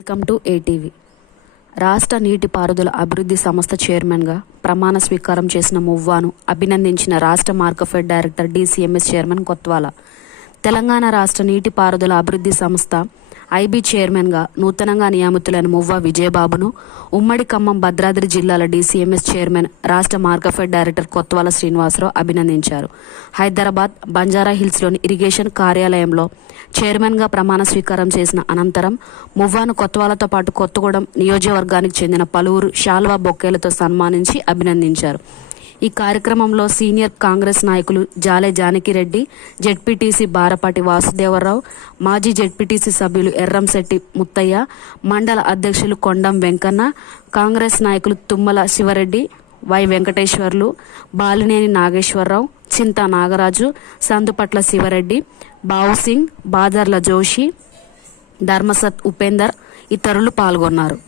Welcome to ATV రాష్ట్ర నీటిపారుదల అభివృద్ధి సంస్థ చైర్మన్గా ప్రమాణ స్వీకారం చేసిన మువ్వాను అభినందించిన రాష్ట్ర Markfed director DCMS chairman Kotwala. Telangana రాష్ట్ర నీటిపారుదల అభివృద్ధి సంస్థ ఐబీ చైర్మన్గా నూతనంగా నియమితులైన మువ్వ విజయబాబును ఉమ్మడి ఖమ్మం భద్రాద్రి జిల్లాల డీసీఎంఎస్ చైర్మన్ రాష్ట్ర మార్గఫెడ్ డైరెక్టర్ కొత్వాల శ్రీనివాసరావు అభినందించారు. హైదరాబాద్ బంజారా హిల్స్లోని ఇరిగేషన్ కార్యాలయంలో చైర్మన్గా ప్రమాణ స్వీకారం చేసిన అనంతరం మువ్వాను కొత్వాలతో పాటు కొత్తగూడెం నియోజకవర్గానికి చెందిన పలువురు శాల్వా బొక్కేలతో సన్మానించి అభినందించారు. ఈ కార్యక్రమంలో సీనియర్ కాంగ్రెస్ నాయకులు జాలే జానకిరెడ్డి జెడ్పీటీసీ బారపాటి వాసుదేవరావు మాజీ జెడ్పీటీసీ సభ్యులు ఎర్రంశెట్టి ముత్తయ్య మండల అధ్యక్షులు కొండం వెంకన్న కాంగ్రెస్ నాయకులు తుమ్మల శివరెడ్డి వై వెంకటేశ్వర్లు బాలినేని నాగేశ్వరరావు చింతా నాగరాజు సందుపట్ల శివరెడ్డి బావుసింగ్ బాదర్ల జోషి ధర్మసత్ ఉపేందర్ ఇతరులు పాల్గొన్నారు.